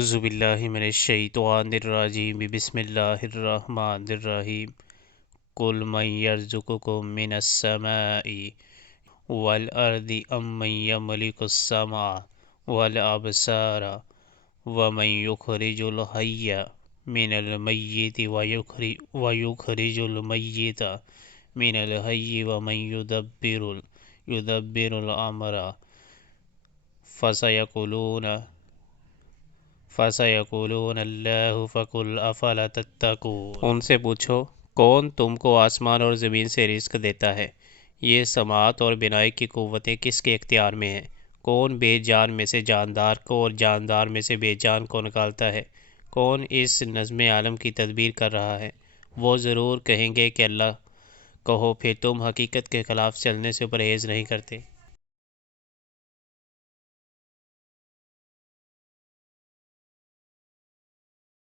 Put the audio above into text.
اعوذ باللہ من الشیطان الرجیم بسم اللہ الرحمن الرحیم قل من یرزقکم من السماء والارض امن یملک السمع والابصار ومن یخرج الحی من المیت ویخرج المیت من الحی ومن یدبر الامر فَسَيَقُولُونَ اللَّهُ فَقُلْ أَفَلَا تَتَّقُونَ۔ ان سے پوچھو کون تم کو آسمان اور زمین سے رزق دیتا ہے؟ یہ سماعت اور بینائی کی قوتیں کس کے اختیار میں ہیں؟ کون بے جان میں سے جاندار کو اور جاندار میں سے بے جان کو نکالتا ہے؟ کون اس نظم عالم کی تدبیر کر رہا ہے؟ وہ ضرور کہیں گے کہ اللہ۔ کہو پھر تم حقیقت کے خلاف چلنے سے پرہیز نہیں کرتے؟